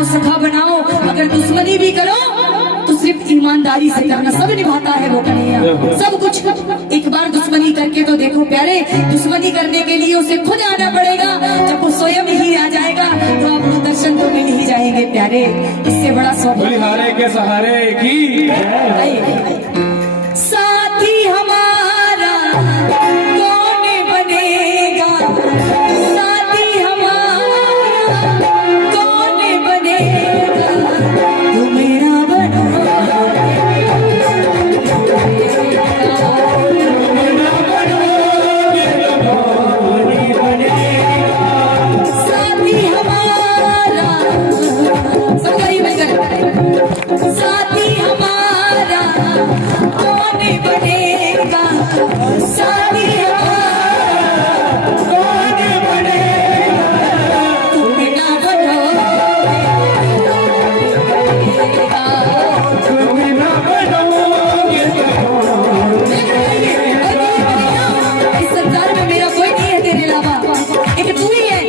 बनाओ, सखा बनाओ, अगर दुश्मनी भी करो तो सिर्फ ईमानदारी से करना। सब निभाता है वो कन्हैया, सब कुछ। एक बार दुश्मनी करके तो देखो प्यारे, दुश्मनी करने के लिए उसे खुद आना पड़ेगा। जब वो स्वयं ही आ जाएगा तो आपको दर्शन तो मिल ही जाएंगे प्यारे। इससे बड़ा बलिहारे के सहारे की साथी हमारा कौन बनेगा, साथी हमारा कौन बनेगा, तू मेरा बनो साथी हमारा, सबका मिलकर साथी हमारा कौन बनेगा, साथी हमारा कौन बनेगा, तुम ना बनोगे, इस संसार में मेरा कोई नहीं है तेरे अलावा, एक तू ही है।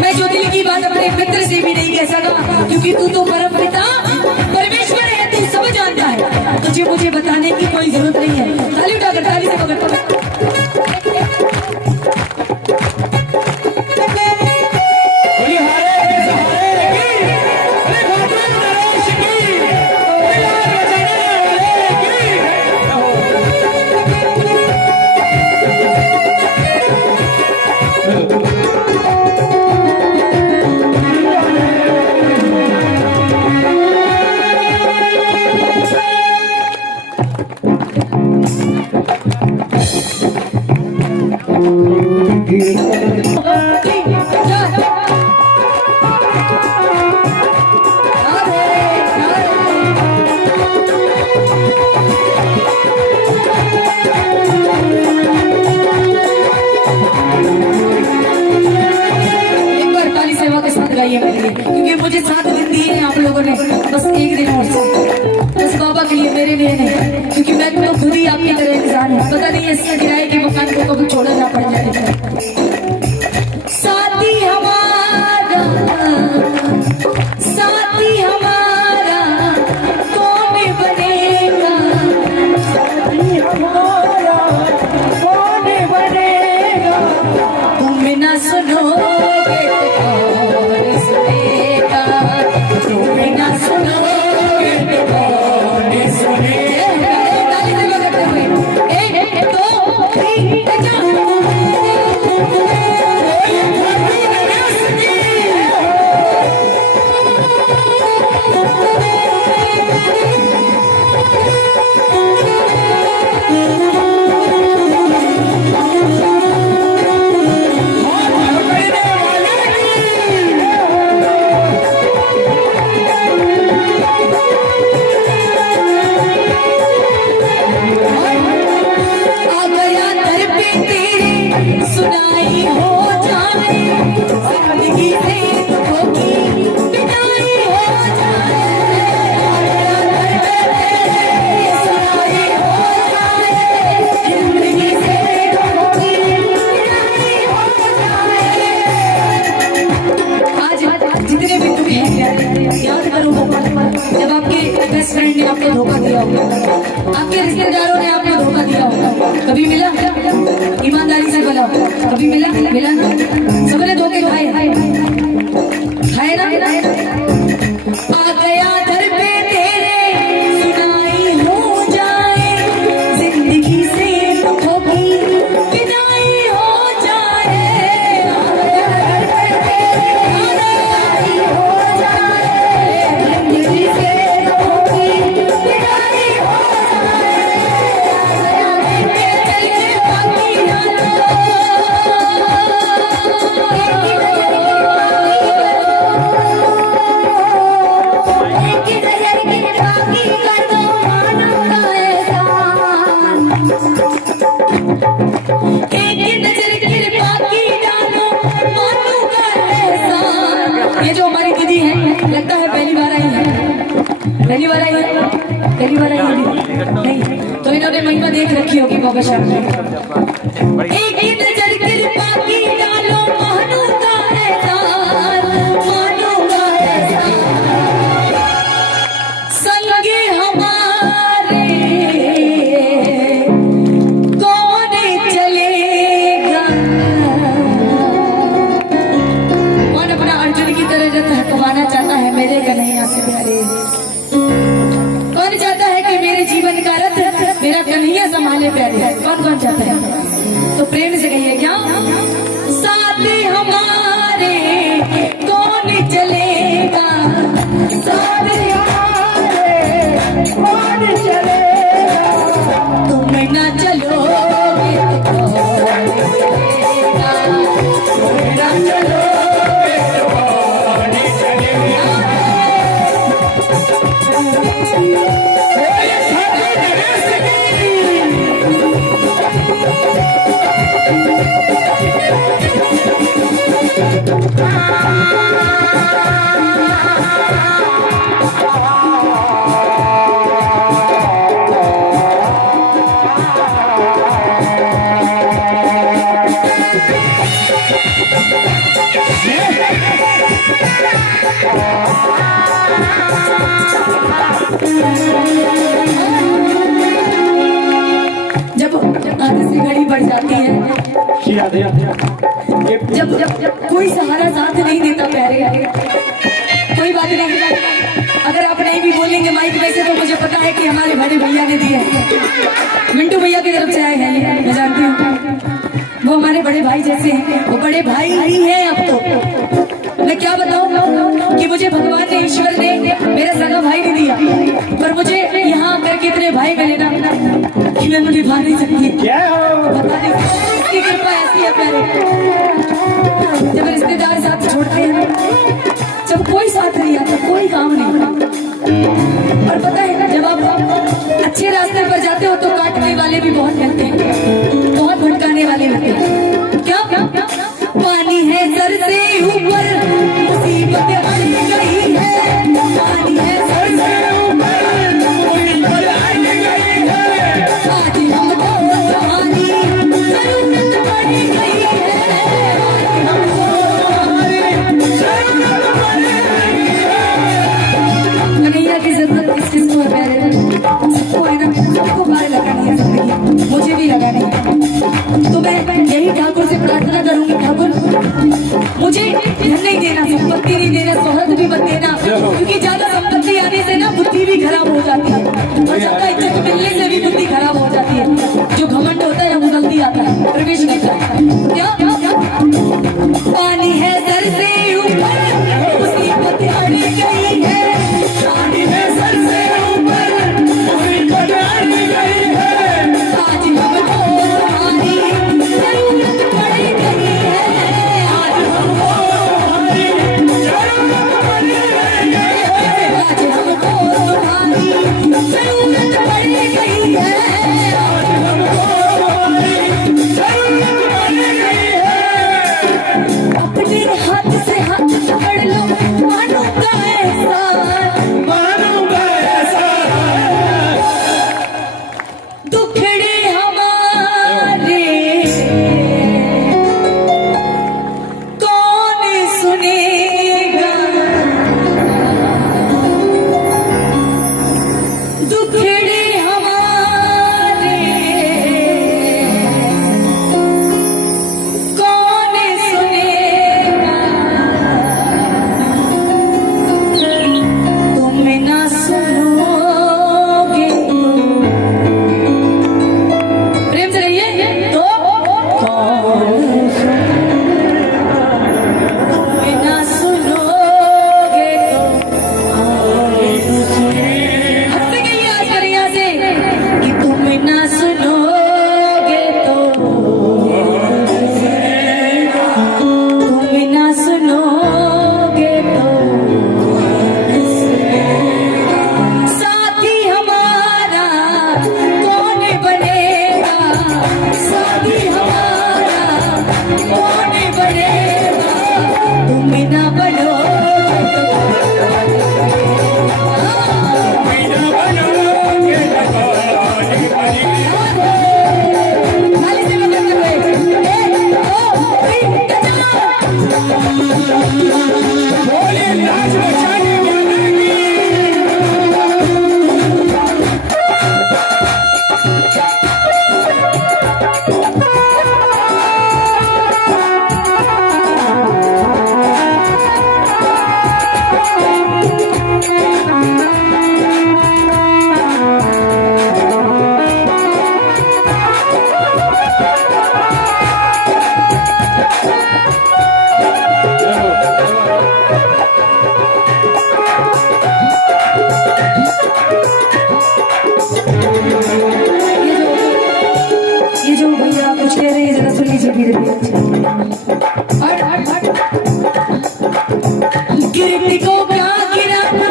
मैं जो दिल की बात अपने मित्र से भी नहीं कह सका, क्योंकि तू तो परम पिता परमेश्वर है, तू सब जानता है। तुझे मुझे बताने की कोई जरूरत नहीं है। ताली उठाकर, ताली से पकड़ क्योंकि मुझे 7 दिन दिए हैं आप लोगों ने, बस एक दिन और बस बाबा के लिए, मेरे लिए नहीं, क्योंकि मैं तो खुद ही आपकी तरह इंसान हूँ। पता नहीं इससे किराए के मकान को कभी छोड़ा ना पड़ जाए। साथी हमारा, साथी हमारा कौन बनेगा, साथी हमारा कौन बनेगा, तुम ना सुनोगे फ्रेंड ने आपको धोखा दिया होगा, आपके रिश्तेदारों ने आपको धोखा दिया होगा, कभी मिला? ईमानदारी से बोला, कभी मिला? मिला ना? सबने धोखे खाए, खाए ना? आ गया दर पे तेरे, सुनाई हो जाए, जिंदगी से दुखों की विदाई हो जाए, सुनाई हो जाए, जिंदगी से ये जो हमारी दीदी है, लगता है पहली बार आई है, पहली बार आई है, पहली बार आई है नहीं, तो इन्होंने महिमा देख रखी होगी बाबा श्याम की। एक ही नजर कृपा की डालो, मानू का एहसान, मानू का एहसान। जब आगे से घड़ी बढ़ जाती है, किया दे ये जब कोई सहारा साथ नहीं देता प्यारे, कोई बात नहीं, अगर आप नहीं भी बोलेंगे माइक में से तो मुझे पता है कि हमारे बड़े भैया ने दिए हैं, मिंटू भैया की तरफ से आए हैं ये, मैं जानती हूँ वो हमारे बड़े भाई जैसे हैं, वो बड़े भाई ही हैं अब तो। मैं क्या बताऊं कि मुझे भगवान ने, ईश्वर ने मेरा सगा भाई नहीं दिया, पर मुझे यहाँ आकर के इतने भाई मिले ना कि मैं निभा नहीं सकती। क्या हो बता नहीं इसकी कृपा ऐसी है प्यारे, जब रिश्तेदार साथ छोड़ते हैं, जब कोई साथ नहीं आता, कोई काम नहीं। और पता है जब आप अच्छे रास्ते पर जाते हो तो काटने वाले भी बहुत मिलते हैं, बहुत भटकाने वाले मिलते हैं। क्या पानी है सर से ऊपर, मुसीबत बढ़ गई है, पानी है सर से ऊपर, मुसीबत बढ़ गई है, आज हमको तुम्हारी जरूरत पड़ गई है, आज हमको तुम्हारी जरूरत पड़ गई है। कन्हैया की जरूरत किस किस को है प्यारे, सबको है ना, सबको पार लगानी है जिंदगी, मुझे भी लगानी है। तो मैं यही ठाकुर से प्रार्थना करूंगी, ठाकुर मुझे धन नहीं देना, संपत्ति नहीं देना, शोहरत भी मत देना, क्योंकि ज्यादा संपत्ति आने से ना बुद्धि भी खराब हो जाती है, और ज्यादा इज्जत मिलने से भी बुद्धि खराब हो जाती है। जो घमंड होता है वो जल्दी आता है, प्रवेश करता है। क्या पानी है सर से ऊपर, मुसीबत बढ़ गई है, पानी है सर से ऊपर, मुसीबत बढ़ गई है, आज हमको तुम्हारी जरूरत पड़ गई है, आज हमको तुम्हारी जरूरत पड़ गई है, आज हमको तुम्हारी जरूरत पड़ गई है, आज हमको तुम्हारी जरूरत पड़ गई है। अपने हाथ से हाथ पकड़ लो, मानूंगा ऐसा दुखड़े हमारे कौन सुनेगा, दुखड़े हमारे कौन सुनेगा, तुम ना सुनोगे प्रेम से रहिए तो कौन सुनेगा, तुम ना सुनोगे तो कौन सुनेगा। हंसते कहिए आज कर यहाँ से कि तुम ना सुनोगे तो कौन सुनेगा, तुम ना सुनोगे तो कौन सुनेगा, साथी हमारा कौन बनेगा, साथी हमारा कौन बनेगा, तुम ना बनोगे खाली से मत करो, एक दो तीन बोले लाज बचाने वाले की ये जो भैया कुछ कह रहे हैं जरा सुन लीजिए धीरे धीरे। गिरती को क्या गिराना,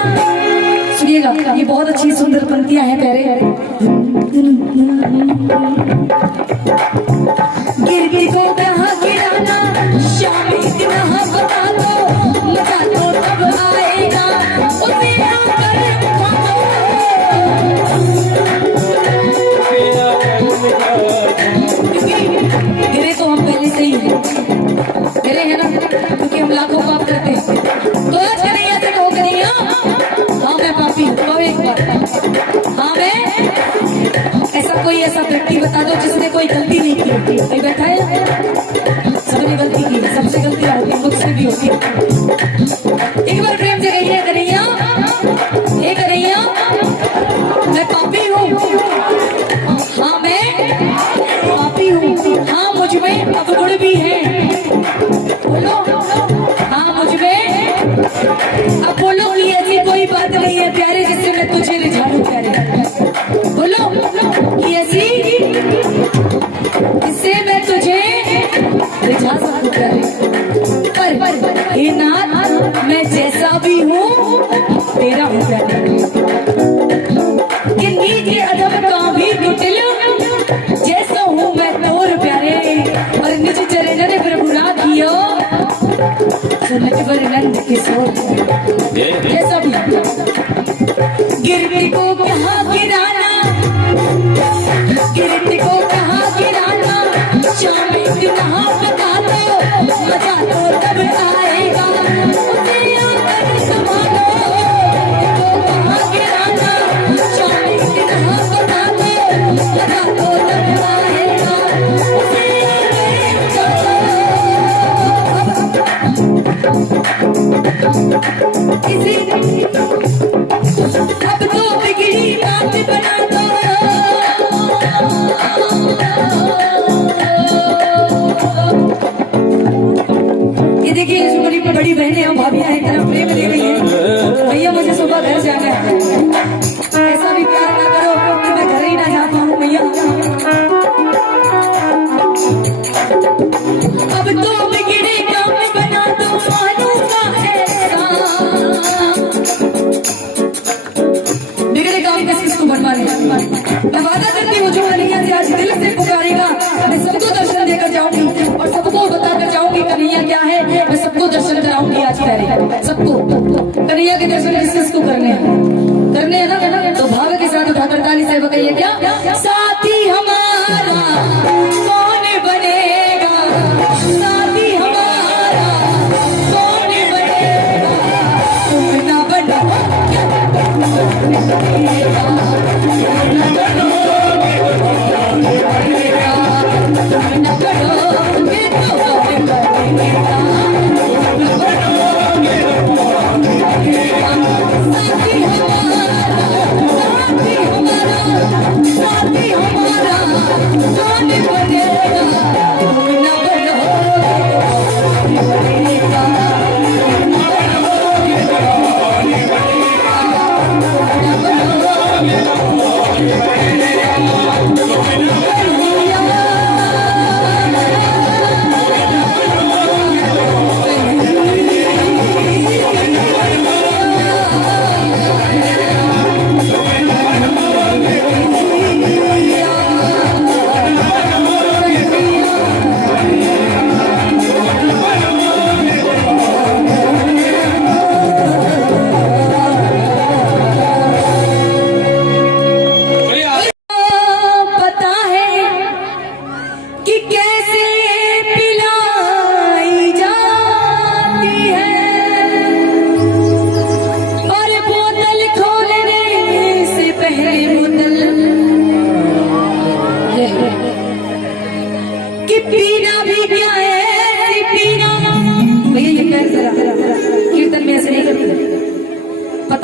सुनिएगा ये बहुत अच्छी सुंदर पंक्तियां हैं प्यारे। गिरती को क्या गिराना, शाम इतना बता दो, मजा तो तब आएगा उसे आकर गिरे तो हम पहले से ही हैं, गिरे हैं ना, क्योंकि हम लाखों पाप करते हैं। तो आज कन्हैया से कहो कन्हैया, हाँ मैं पापी हूँ, कहो एक बार। ऐसा व्यक्ति बता दो जिसने कोई गलती नहीं की। कोई बैठा है? सबने गलती की, सबसे गलतियां होती है, मुझसे भी होती है। एक बार प्रेम से कहिए कन्हैया, हे कन्हैया, मैं पापी हूँ। हाँ मैं पापी हूँ। हाँ मुझ में अवगुण भी है। बोलो हाँ मुझ में। अब बोलो कि ऐसी कोई बात नहीं है प्यारे जिससे मैं तुझे रिझा लूं प्यारे। बोलो कि ऐसी जिससे मैं तुझे रिझा सकूं प्यारे। पर हे नाथ मैं जैसा भी हूँ तेरा हूँ प्यारे। कि नीचे अदब का भी कुटिल जैसा हूँ मैं तोर प्यारे। और निज चरण प्रभु राखियो सुनत नंद किशोर जैसा भी। गिरती को कहाँ गिराना, गिरती को कहाँ गिराना, शाम इतना बता दो मजा तो तब आएगा। उसे आकर संभालो, गिरती को कहाँ गिराना, शाम इतना बता दो मजा तो तब आएगा। उसे किसी अब तो बिगड़ी बात बना दो। ये देखिए जो बड़ी बड़ी बहनें और भाभियां एक तरफ प्रेम दे रही हैं। भैया मुझे सुबह घर जाना है, ऐसा भी प्यार ना करो कि मैं घर ही ना जा पाऊं भैया। अब तो बिगड़े काम बना दो मानूंगा ऐसा। बिगड़े काम किस किस को बनवाने। मैं वादा करती हूँ जो कन्हैया से आज दिल से पुकारेगा मैं सबको दर्शन देकर जाऊंगी और सबको बताकर जाऊंगी कन्हैया क्या है। मैं सबको दर्शन कराऊंगी आज पहले सबको। कन्हैया के दर्शन किस किस को करने हैं ना, तो भाव के साथ उठाकर ताली से बताइए क्या साथी हमारा कौन बनेगा, साथी हमारा कौन बनेगा, तुम ना बनो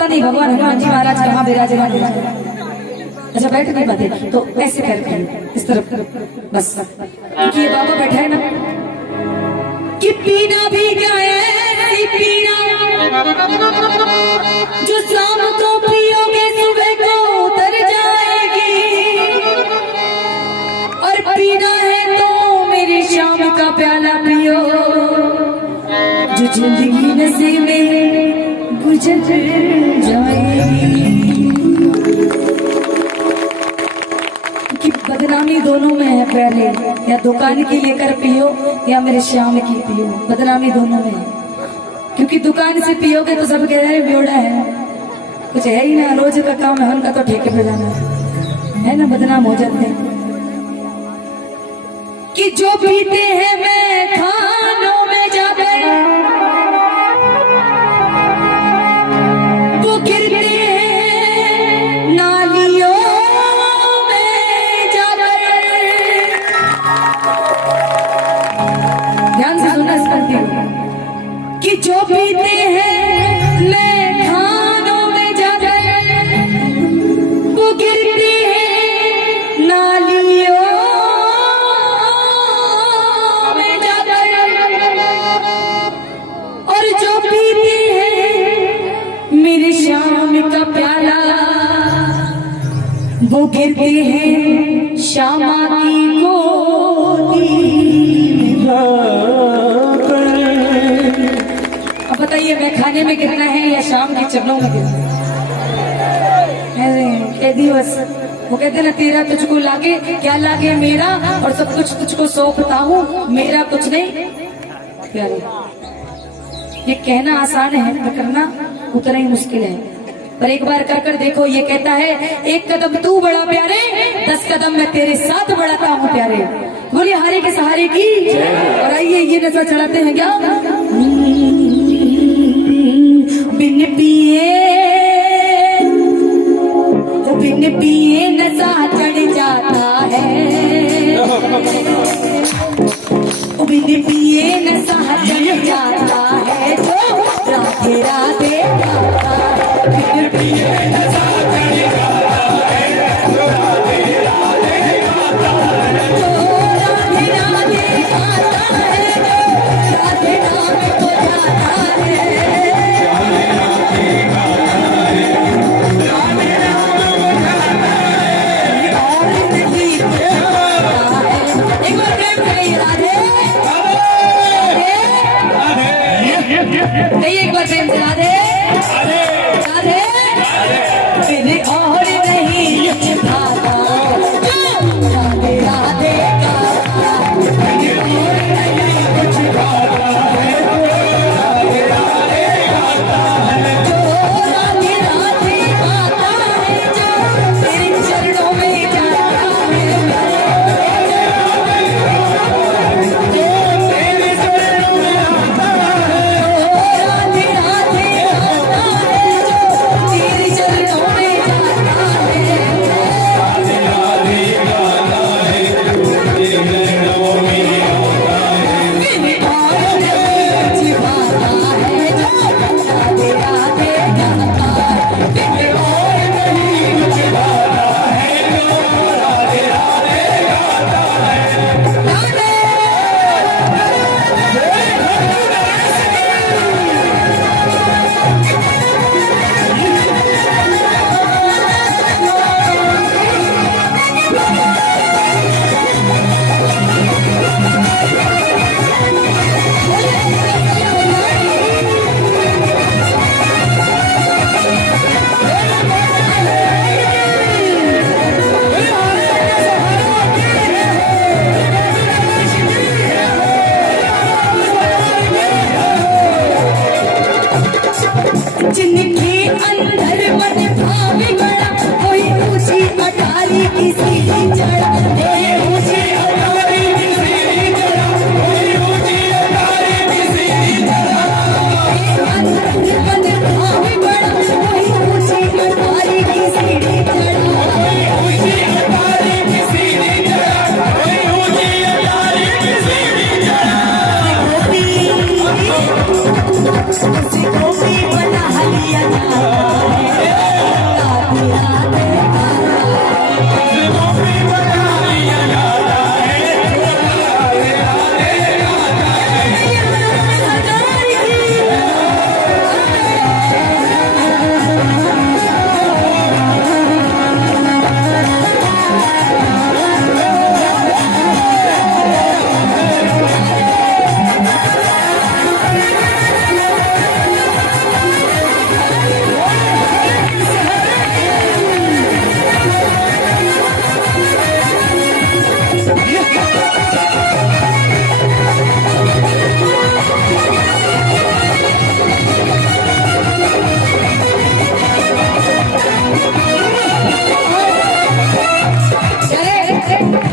नहीं भगवान हनुमान जी महाराज कहाँ विराजमान है। अच्छा बैठ नहीं पाते तो ऐसे करके इस तरफ बस, क्योंकि ये बाबा बैठा है ना कि पीना भी क्या है पीना जो शाम को पियोगे सुबह को उतर जाएगी। और पीना है तो मेरी शाम का प्याला पियो जो जिंदगी नशे में गुजर जाएगी। कि बदनामी दोनों में है पहले, या दुकान की लेकर पियो या मेरे श्याम की पियो, बदनामी दोनों में है। क्योंकि दुकान से पियोगे तो सब कह रहे हैं बेवड़ा है, कुछ है ही ना, रोज का काम है उनका तो ठेके पे जाना है ना, बदनाम हो जाते हैं। कि जो पीते हैं मैं खानों में जाकर वो गिरते हैं नालियों में जाकर। वो गिरते हैं श्यामा की गोदी में। अब बताइए मैं खाने में गिरना है या शाम के चरणों में गिरना है? कह दी बस। वो कहते ना तेरा तुझको लागे क्या लागे मेरा, और सब कुछ तुझको सौंपता हूँ मेरा कुछ नहीं प्यारे। ये कहना आसान है पर करना उतना ही मुश्किल है। पर एक बार कर कर देखो। ये कहता है एक कदम तू बड़ा प्यारे, 10 कदम मैं तेरे साथ बढ़ाता हूँ प्यारे। बोलिए हारे के सहारे की। और आइए ये नशा चढ़ाते हैं क्या? बिन पिए नशा चढ़ जाता है, बिन पिए नशा चढ़ जाता है, तो राधे राधे गाता है। बिन पिए नशा चढ़ जाता है, तो राधे राधे गाता है, तो राधे राधे गाता है, तो राधे नाम को जाता है। एक बार प्रेम से राधे राधे फिर और नहीं कुछ भाता, राधे राधे गाता, फिर और नहीं कुछ भाता है, राधे राधे गाता है, जो राधे राधे गाता है, जो तेरे चरणों में जाता है, जिनके अंदर मन भावी बड़ा, कोई ऊंची अटारी की सीढ़ी चढ़ा, कोई ऊंची अटारी की सीढ़ी चढ़ा, कोई ऊंची अटारी की सीढ़ी चढ़ा। अंदर मन भावी बड़ा, कोई ऊंची अटारी की सीढ़ी चढ़ा, कोई ऊंची अटारी की सीढ़ी चढ़ा, कोई ऊंची अटारी की सीढ़ी चढ़ा। गोपी बना लिया जाता है, राधे राधे गाता है, गोपी बना लिया जाता है, राधे राधे गाता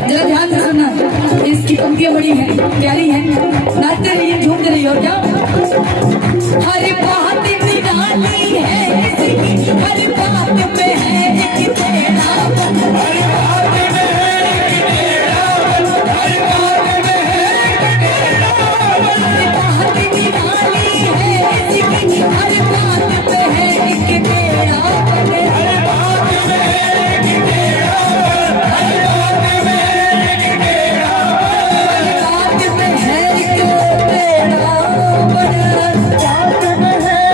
जरा ध्यान से सुनना, इसकी पंक्तियां बड़ी हैं, प्यारी हैं, नाचते रहिए, झूमते रहिए। और क्या हर बात निराली है इसकी, हर बात में है एक तेरा, हर बात में है एक तेरा, हर बात में है एक तेरा, हर बात निराली है इसकी, हर बात में है एक तेरा, हर बात में है एक तेरा, हर बात में है एक तेरा, हर बात में है एक तेरा, बात में है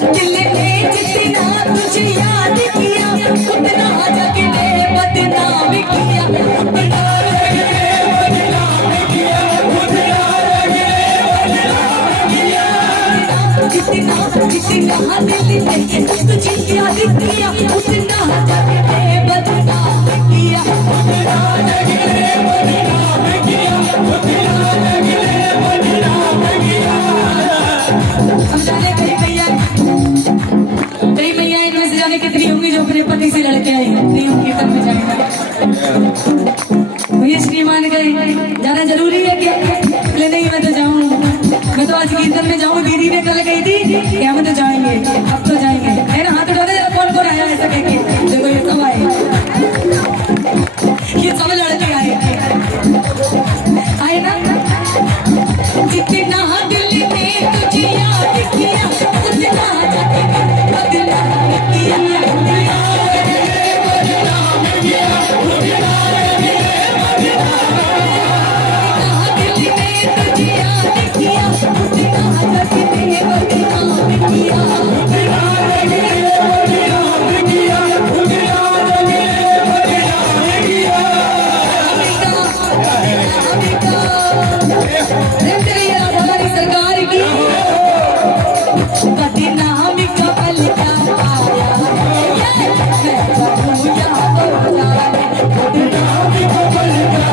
दिल ने जितना तुझे याद किया उतना जग ने बदनाम किया, उतना जग ने बदनाम किया, उतना जग ने बदनाम किया। जितना जितना दिल ने तुझे याद किया उतना जग ने बदनाम किया, उतना जग ने बदनाम किया, उतना जग ने बदनाम किया। हम जाने कई मैया इनमें से जाने कितनी होंगी जो अपने पति से लड़के आई नहीं होंगी, तब में जाएगा भैया श्रीमान गए जाना जरूरी है क्या? ले नहीं मैं तो जाऊँ, मैं तो आज कीर्तन में जाऊँ, दीदी ने कल गई थी क्या मैं तो जाएंगे, अब तो जाएंगे है ना। हाथ उठा दे कौन कौन आया ऐसा कह के, देखो ये सब आए, ये सब लड़के आए ना। जितना दिल ने तुझे याद किया उतना जग ने बदनाम किया, उतना जग ने बदनाम किया, उतना जग ने बदनाम किया। दिल ने तुझे याद किया उतना जग ने बदनाम किया, उतना जग ने बदनाम किया, उतना जग ने बदनाम किया। हमारी सरकार की बदनाम कबल क्या पाया, मैं करूं या तो जाने बदनाम कबल क्या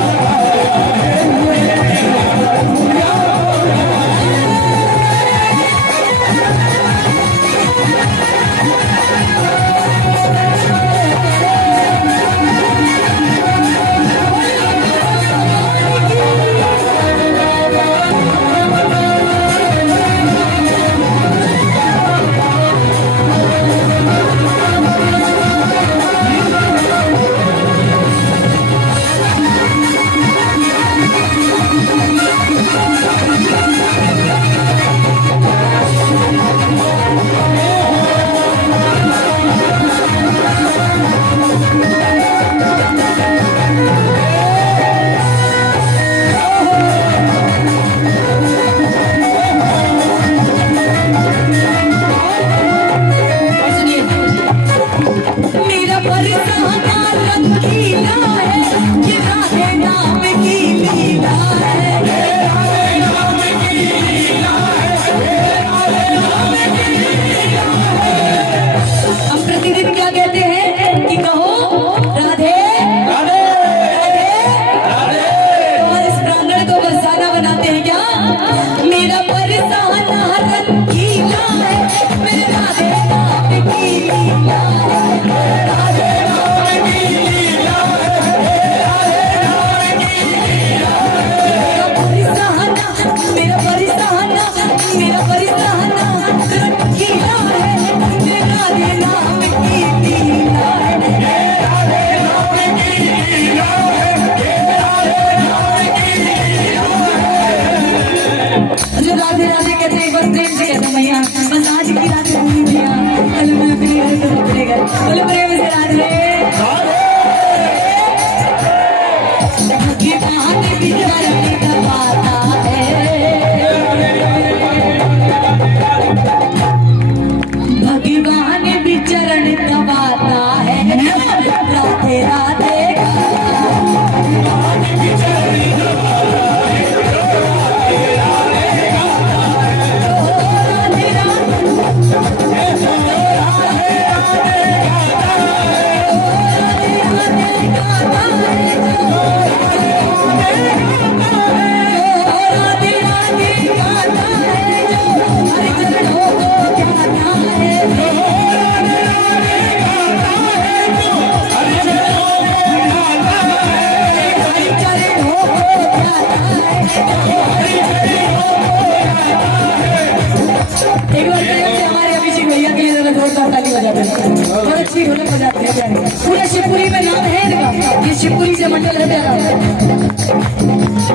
पूरे शिवपुरी में नाम है इनका, ये शिवपुरी से मंडल है मेरा।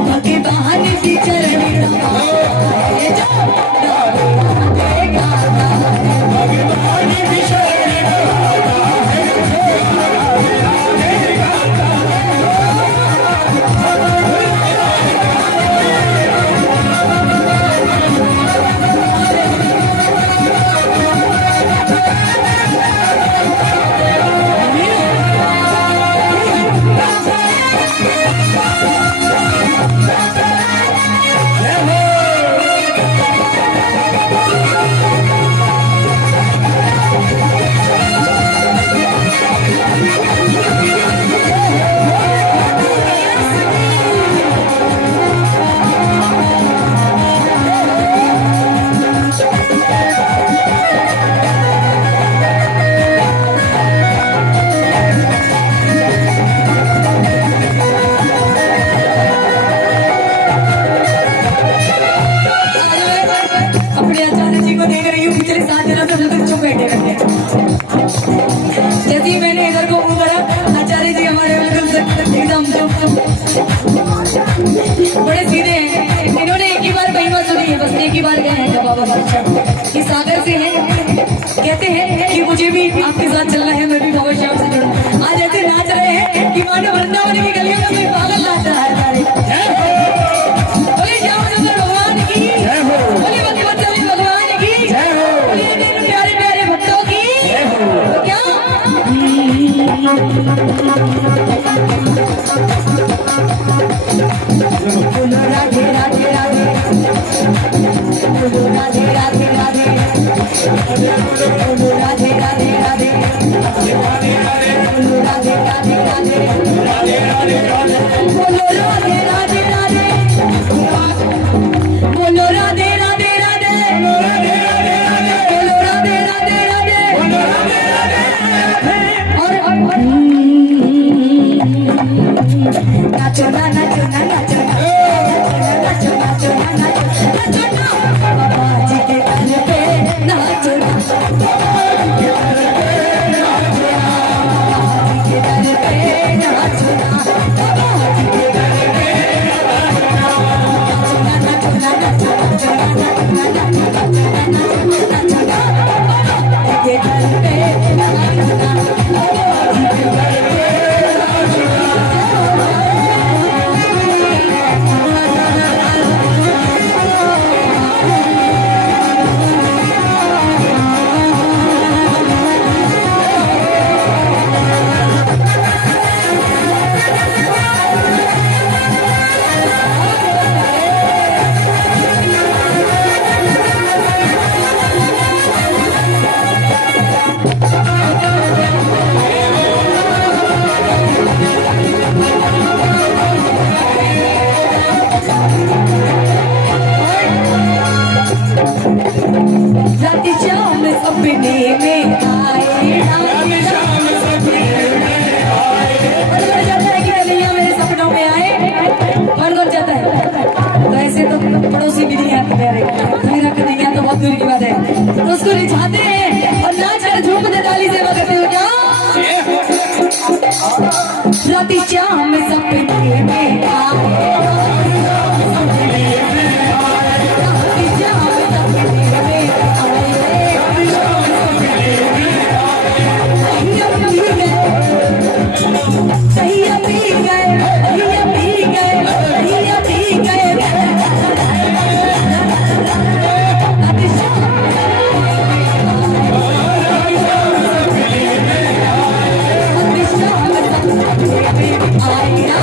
बाकी बहाने की चरणी बोलो राधे राधे राधे, बोलो राधे राधे राधे, बोलो राधे राधे राधे, बोलो राधे राधे राधे, बोलो राधे राधे राधे, बोलो राधे राधे राधे, बोलो राधे राधे राधे, और नाचो ना नाचो ना नाचो ना नाचो नाचो ना नाचो नाचो ना बाबा जी के घर पे नाचो ना बाबा जी के घर पे नाचो ना बाबा जी के घर पे नाचो ना बाबा जी के घर पे नाचो ना नाचो ना नाचो नाचो ना नाचो ना नाचो नाचो ना बाबा जी के घर पे नाचो ना बाबा जी के घर पे राती शाम सपने में आए, राती शाम सपने में आए। कौन जाता है कि कन्हैया मेरे सपनों में आए? कौन जाता है? तो ऐसे तो पड़ोसी भी नहीं आते मेरे, मेरा कन्हैया तो बहुत दूर की बात है। तो उसको रिझाते हैं और नाच कर झूमते ताली सेवा करते हो क्या? राती शाम सपने में आए, I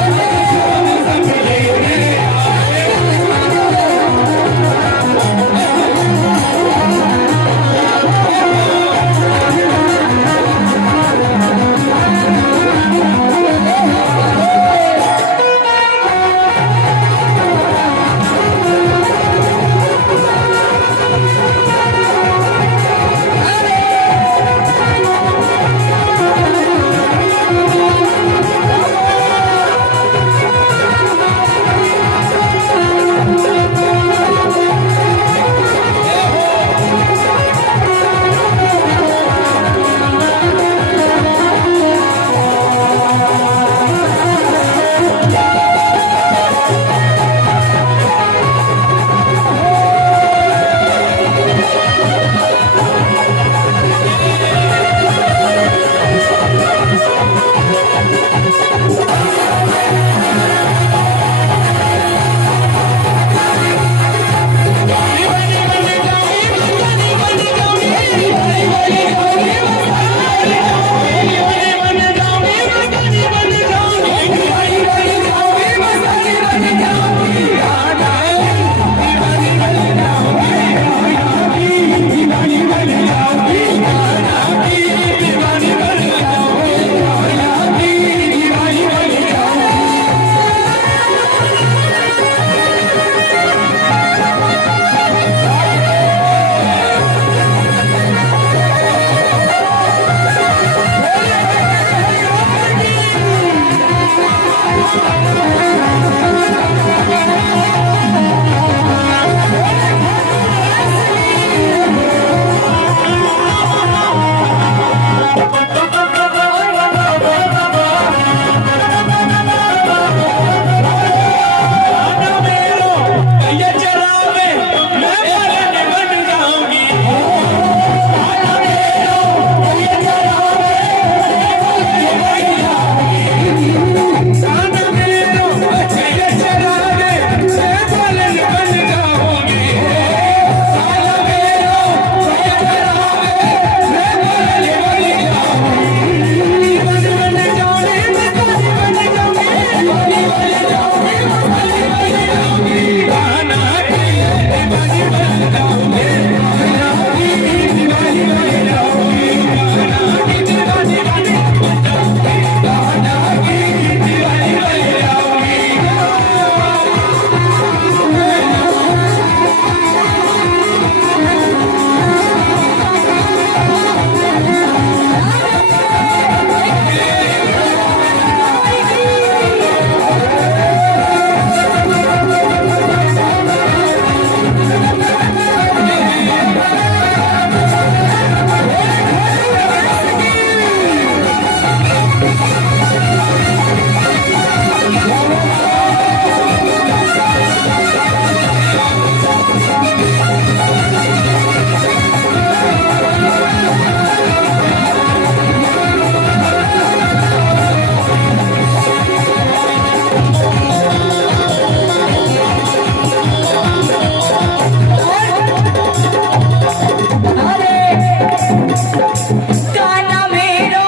काना मेरो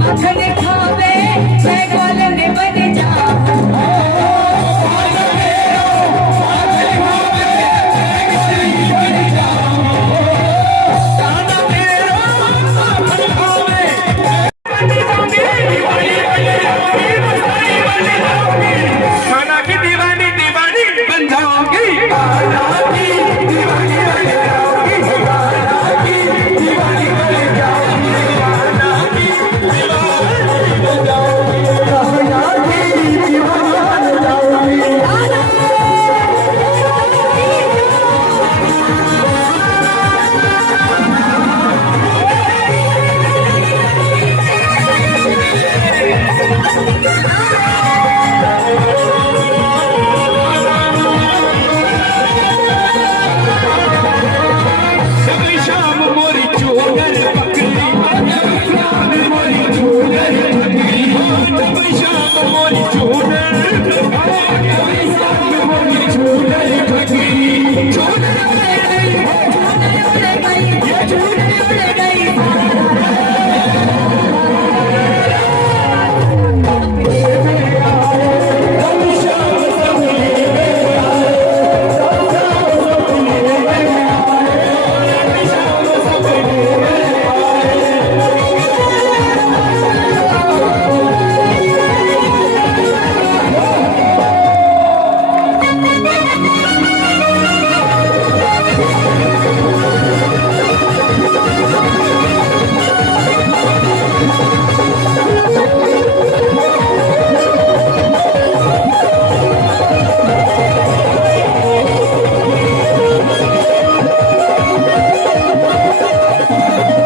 मखन खावे मैं गोलन बन जाऊं खाना की दीवानी दीवानी बन जाओगी खाना की दीवानी बन जाओगी खाना की दीवानी बन जाओगी खाना की दीवानी बन जाओगी खाना की दीवानी बन जाओगी सब शाम मोरी चोगर पकड़ी शाम मोरी चोगर पकड़ी सब शाम मोरी चोगर शाम मोरी चोगर पकड़ी चोगर उड़ गई ये चोगर उड़ गई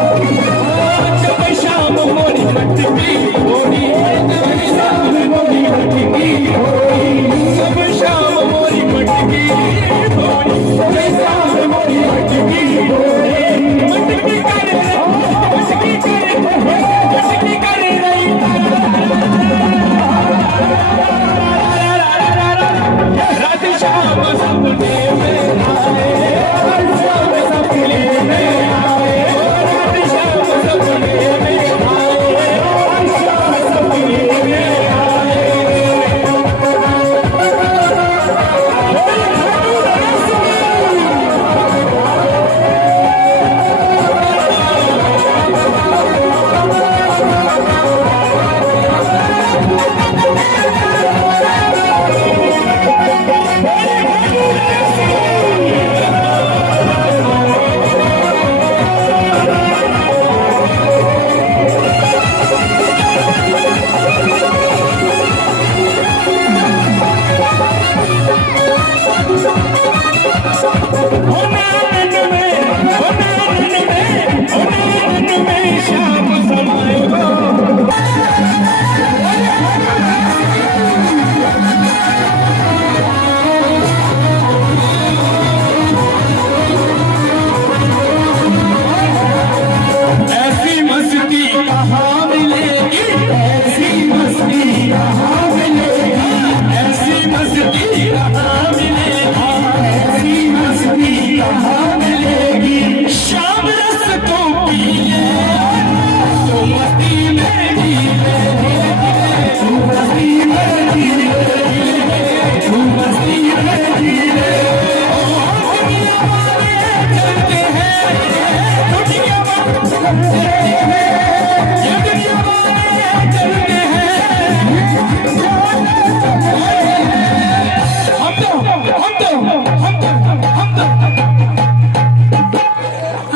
जब शाम मोरी मटकी होली जब शाम मोरी मटकी होली जब शाम मोरी मटकी होली जब शाम मोरी मटकी होली मटकी कर रही रात शाम सपने में आए शाम सपने में आए रात शाम सपने में आए शाम सपने में आए शाम समाए ऐसी मस्ती कहाँ मिलेगी ऐसी मस्ती कहाँ मिलेगी ऐसी मस्ती कहाँ मिलेगी ऐसी मस्ती कहाँ मिलेगी शाम रस को पी ले तो मस्ती में जी ले तू मस्ती में जी ले तू मस्ती में जी ले दुनिया वाले चलते हैं दुनिया वाले चलते हैं ये दुनिया वाले चलते हैं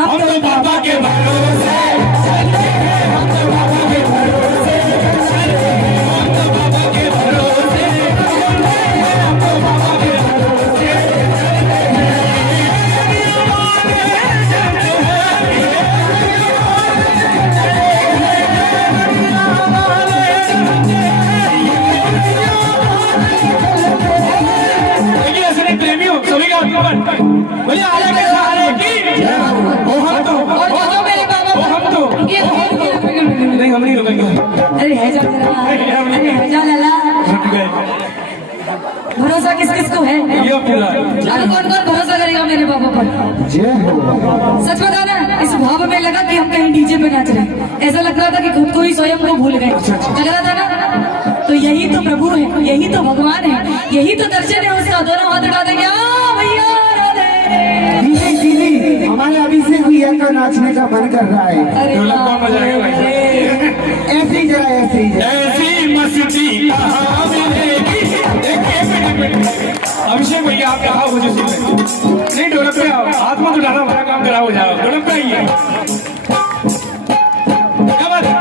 हम तो बाबा के भरोसे चलते हैं हम तो बाबा के भरोसे चलते हैं हम तो बाबा के भरोसे चलते हैं हम तो बाबा के भरोसे चलते हैं दुनिया वाले चलते हैं प्रेमियों सभी का बोलिए आला के सहारे की ओ हम तो और जो मेरे बाबा ओ हम तो ये नहीं हम नहीं रुकेंगे अरे है जा लाला भरोसा किस किस को है? ये पूरा अरे कौन कौन भरोसा करेगा मेरे बाबा पर? जय हो। सच बताना, इस भाव में लगा कि हम कहीं डीजे पे नाच रहे हैं। ऐसा लग रहा था कि खुद को ही स्वयं को भूल गए। लग रहा था ना? तो यही तो प्रभु है, यही तो भगवान है, यही तो दर्शन है उसका। दोनों हाथ उठा देंगे, आ भैया राधे। दीदी दीदी हमारे अभिषेक भैया का नाचने का मन कर रहा है। अरे ढोलक का बाप मजा आएगा भाई रे। ऐसे ही जरा ऐसे ही जरा। ऐसी मस्ती कहाँ मिलेगी? एक मिनट अभिषेक भैया आप यहाँ मुझे सुन नहीं ढोलक पे आओ, हाथ मत उठाना, हमारा काम खराब हो जाएगा। ढोलक पे आइए, क्या बात है?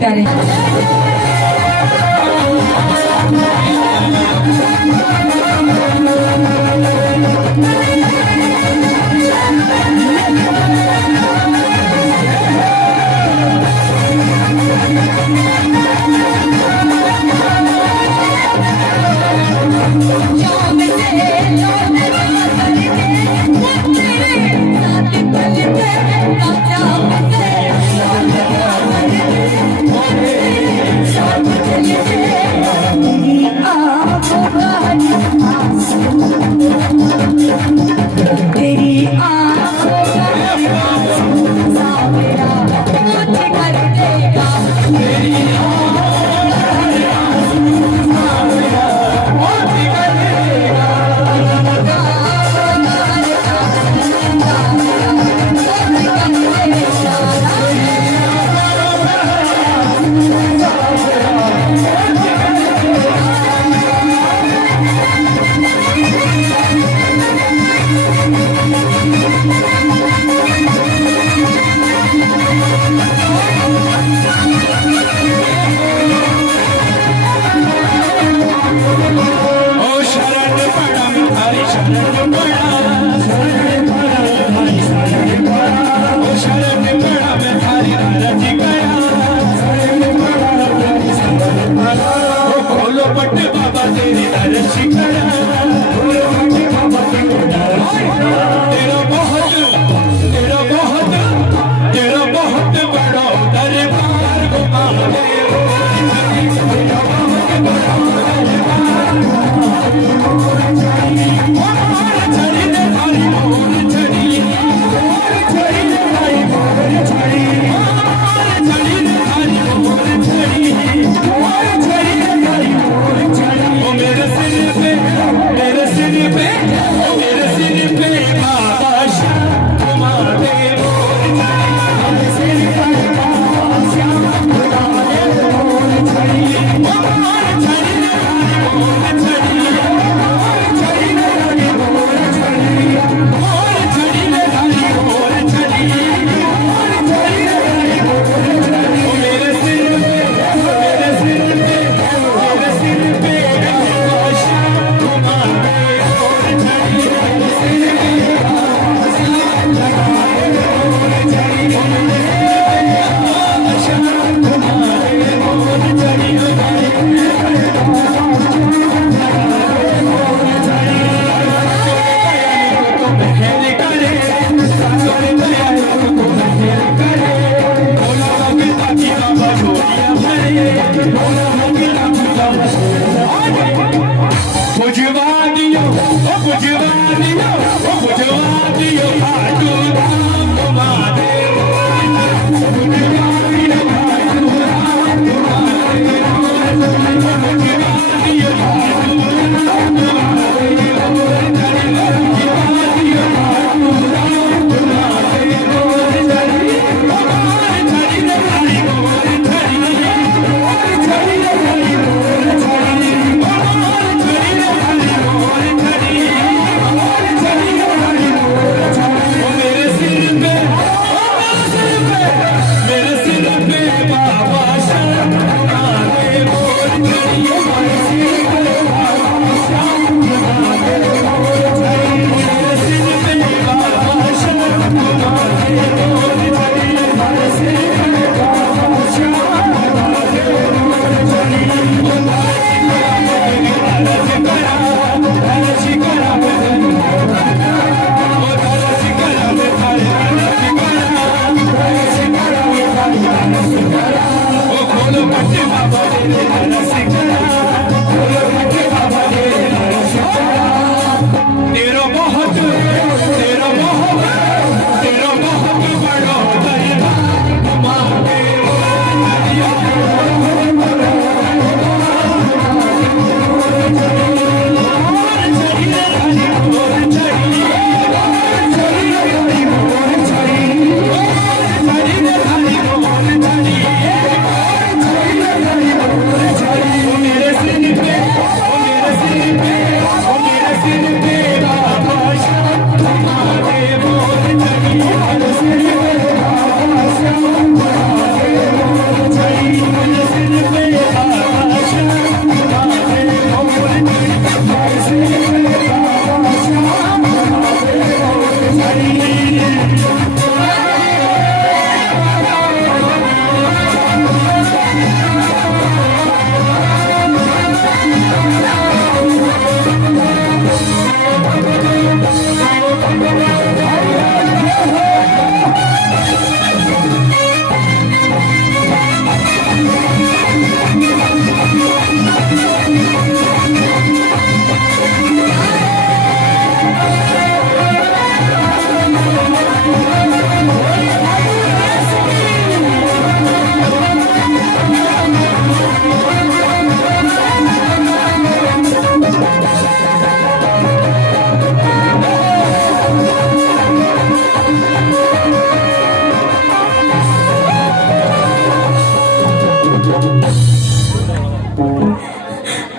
प्यारे।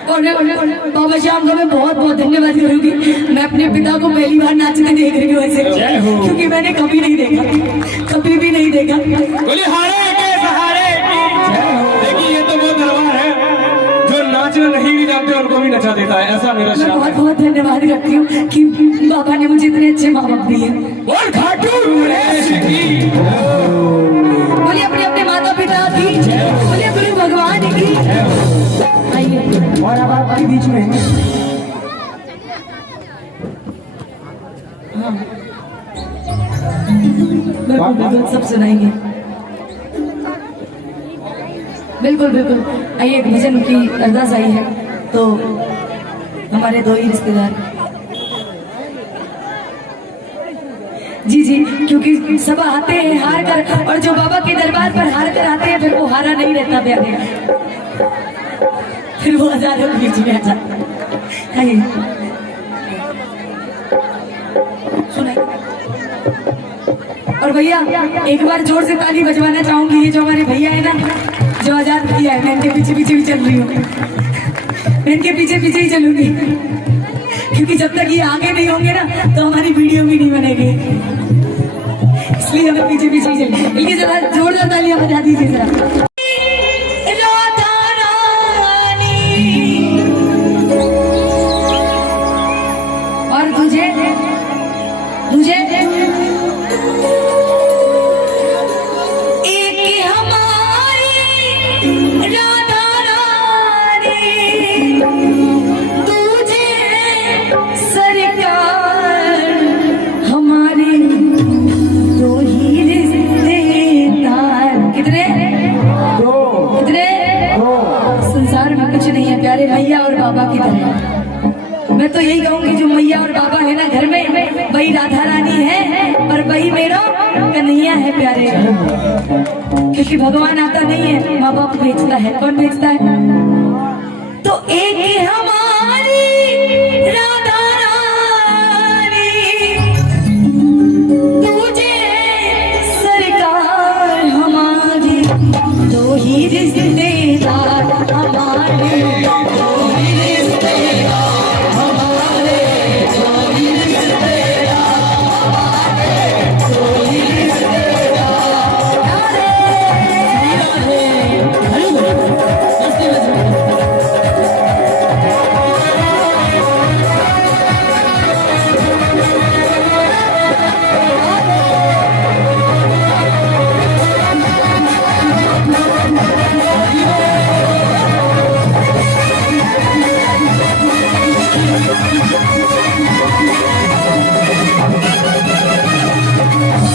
और बाबा श्याम का मैं बहुत बहुत धन्यवाद करूंगी। मैं अपने पिता को पहली बार नाचते देख रही हूँ ऐसे, क्योंकि मैंने कभी नहीं देखा, कभी भी नहीं देखा। बोले हारे के सहारे की। देखिए ये तो वो दरबार है जो नाचना नहीं भी जानते उनको भी नचा देता है, ऐसा मेरा मैं श्याम बहुत है। बहुत धन्यवाद करती हूँ कि बाबा ने मुझे इतने अच्छे माँ बाप दिए। और घाटू नरेश की। बोलिए अपने अपने माता पिता की, बोलिए अपने भगवान की। आइए और अब आपके बीच में हाँ बिल्कुल बिल्कुल सब सुनाएंगे, बिल्कुल बिल्कुल। आइए एक भजन की अरदास आई है, तो हमारे दो ही रिश्तेदार जी जी, क्योंकि सब आते हैं हार कर, और जो बाबा के दरबार पर हार कर आते हैं फिर वो हारा नहीं रहता प्यारे, फिर वो हजारों बीच में आ जाता है। आइए सुनाइए। और भैया एक बार जोर से ताली बजवाना चाहूंगी। ये जो हमारे भैया है ना, जो आजाद भैया है, मैं इनके पीछे पीछे भी चल रही हूँ, मैं इनके पीछे पीछे ही चलूंगी, क्योंकि जब तक ये आगे नहीं होंगे ना तो हमारी वीडियो भी नहीं बनेगी, इसलिए हमें पीछे पीछे ही चलिए। इनकी जरा जोरदार तालियां बजा दीजिए जरा। राधा रानी और तुझे तुझे एक हमारी राधा रानी, तुझे सरकार हमारे दो ही रिश्तेदार। कितने कितने? संसार में कुछ नहीं है प्यारे, मैया और बाबा की तरह। मैं तो यही कहूंगी जो मैया और बाबा है ना घर में, वही राधा रानी है और वही मेरा कन्हैया है प्यारे, क्योंकि भगवान आता नहीं है, माँ बाप भेजता है। कौन भेजता है? तो एक हमारी राधा रानी, तुझे सरकार हमारी दो ही रिश्तेदार, हमारे दो ही रिश्तेदार, हमारे दो ही रिश्तेदार, हमारे दो ही रिश्तेदार।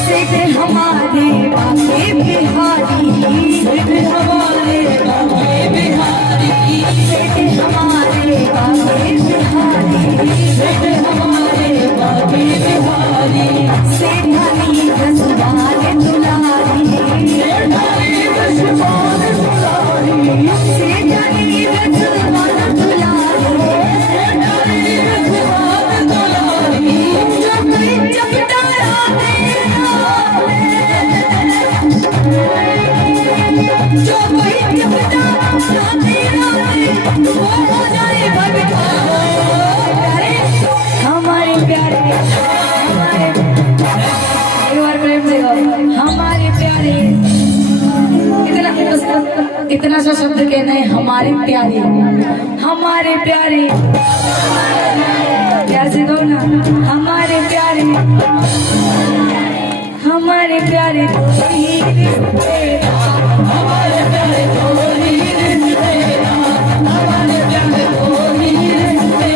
सेठ हमारे बाबे बिहारी, सेठ हमारे बाबे बिहारी, सेठ हमारे बाबे बिहारी, सेठ हमारे बाबे बिहारी, सेठानी रसवाल दुलारी, सेठानी रसवाल दुलारी, सेठानी रसवाल दुलारी, सेठानी रसवाल दुलारी, जो कोई चमटारा जो कोई चमटा वो हो जाए भगता। हमारे प्यारे, हमारे एक बार प्रेम से गाओ, हमारे प्यारे। इतना सा शब्द कहना है, हमारे प्यारे, हमारे प्यारे, प्यार से दो ना, हमारे प्यारे, हमारे प्यारे दो ही रिश्तेदार, हमारे प्यारे दो ही रिश्तेदार, हमारे प्यारे दो ही रिश्तेदार।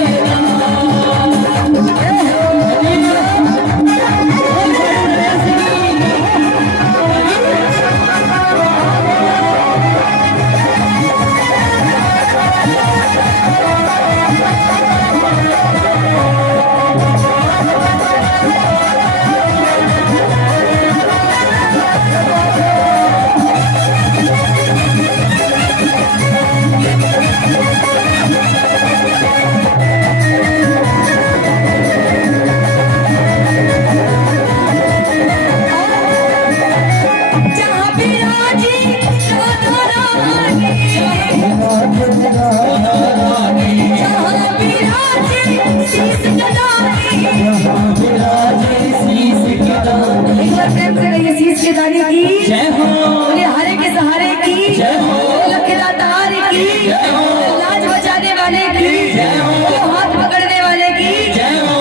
वाले की जय हो। हाथ पकड़ने वाले की जय हो।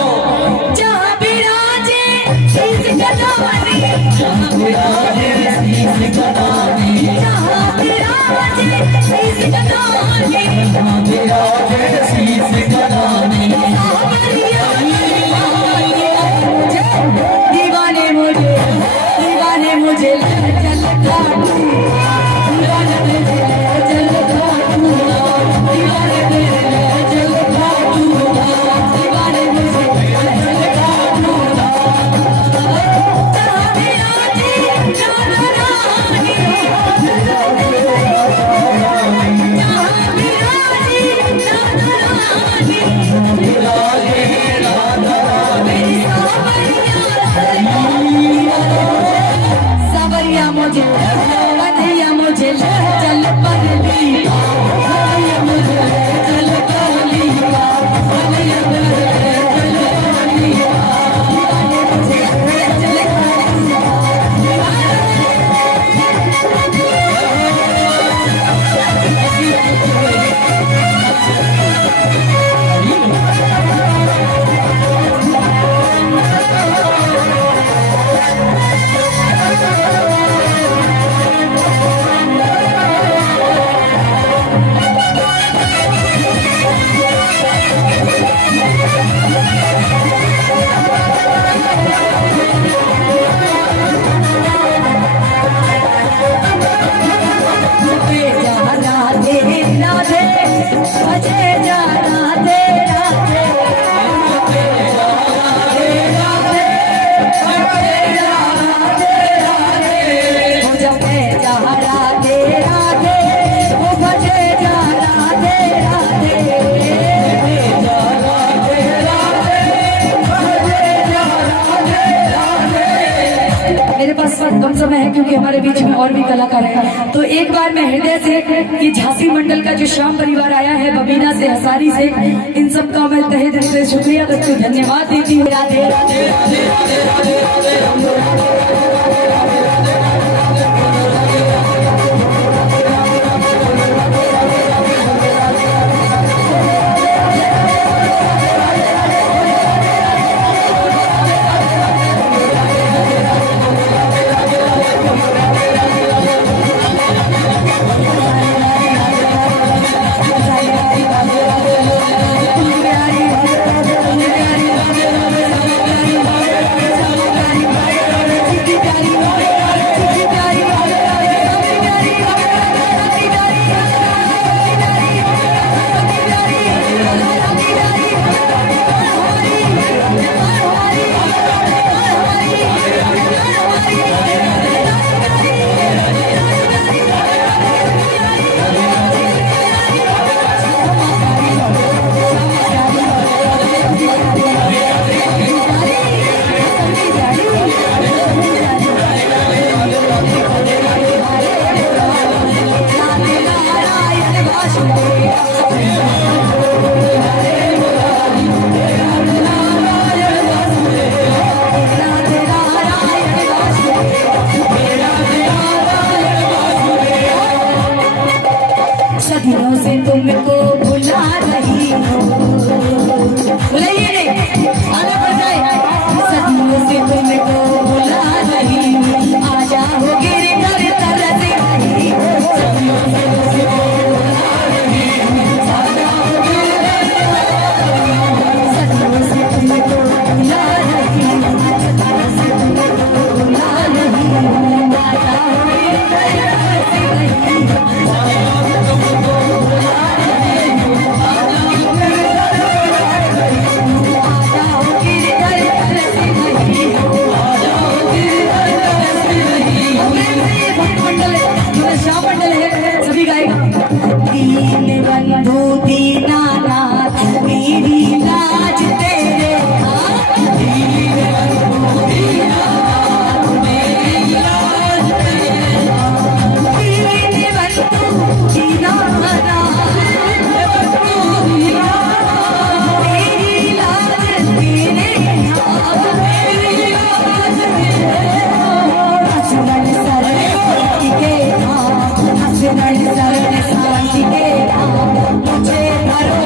जहाँ विराजे शीश कटाने, जहाँ विराजे शीश कटाने, जहाँ विराजे शीश कटाने, जहाँ विराजे शीश कटाने, दीवाने मुझे चल काटू, दीवाने मुझे चल काटू, दीवाने मुझे चल काटू, दीवाने मुझे चल काटू। जहाँ विराजे राधा रानी, जहाँ विराजे राधा रानी, विराजे राधा रानी, सावरिया मुझे बधैया मुझे चल पर ली, बधैया मुझे चल पर ली, बधैया मुझे चल पर ली, दीवाने मुझे चल मेरे पास कम समय है क्योंकि हमारे बीच में और भी कलाकार हैं, तो एक बार मैं हृदय से ये झांसी मंडल का जो श्याम परिवार आया है बबीना से, हसारी से, इन सब का मैं तहे दिल से शुक्रिया करती हूँ, धन्यवाद देती हूँ। राधे राधे राधे राधे राधे राधे। सदियों से तुमको भुला रही हूँ, बुलाइए नहीं, आगे बढ़ जाए। सदियों से तुमको भुला रही हूँ, आ जाओ गिर कर तरस रही हूँ, सदियों से तुमको भुला रही हूँ, आ जाओ गिर कर सदियों से तुमको भुला रही हूँ, सदियों से तुमको भुला रही हूँ, आ जाओ गिर कर तरस रही हूँ। श्याम मंडल है, सभी गाएगा। दीन बंधु दीनानाथ मेरी लाज तेरे हाथ, दीन बंधु दीनानाथ मेरी लाज तेरे हाथ, दीन बंधु दीनानाथ मेरी लाज तेरे हाथ, मेरी लाज तेरे हाथ। असमन सरस्वती के धाम, असमन सरस्वती के धाम, मुझे भरो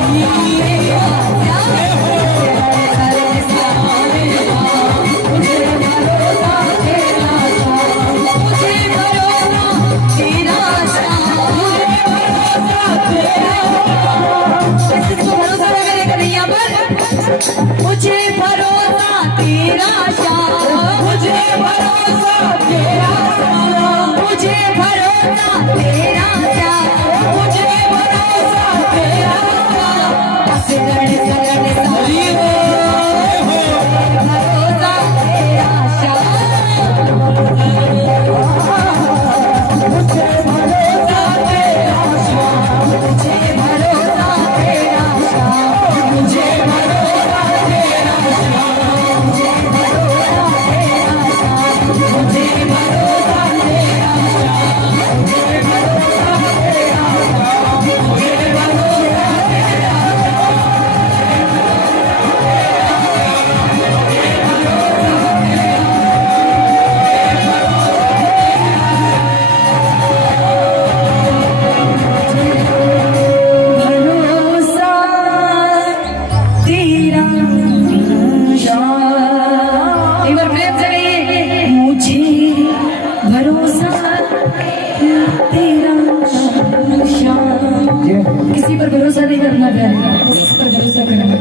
ना प्यारे, इस पर भरोसा करना।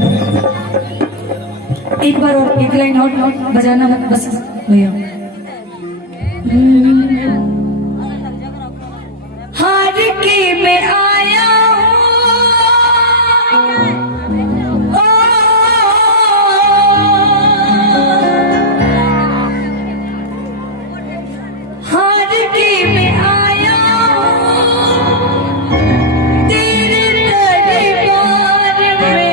एक बार और एक लाइन और बजाना मत बस भैया। हार के मैं आया हार के मैं आया तेरे दरबार में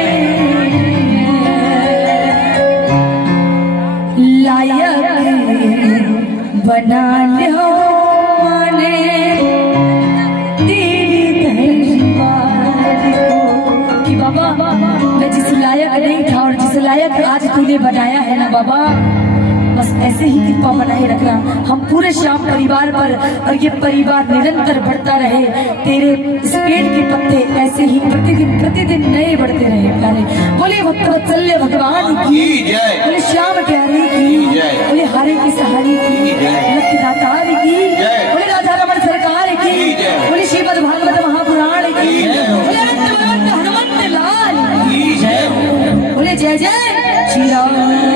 लायक बना लो माने तेरे दरबार को। कि बाबा मैं जिस लायक नहीं था और जिस लायक आज तूने बनाया है ना बाबा, बस ऐसे ही कृपा बनाए रखना हम पूरे श्याम परिवार पर, और ये परिवार निरंतर बढ़ता रहे। तेरे इस पेड़ के पत्ते ऐसे ही प्रतिदिन नए बढ़ते रहे प्यारे। बोले भक्त वत्सल्य भगवान की जय। बोले श्याम प्यारे की जय। बोले हारे की सहारी की लक्ष्मी दातार की जय। बोले राधा रमण सरकार की जय। बोले श्रीमद् भागवत महापुराण की जय। बोले हनुमंत लाल जय। बोले जय जय श्री राम।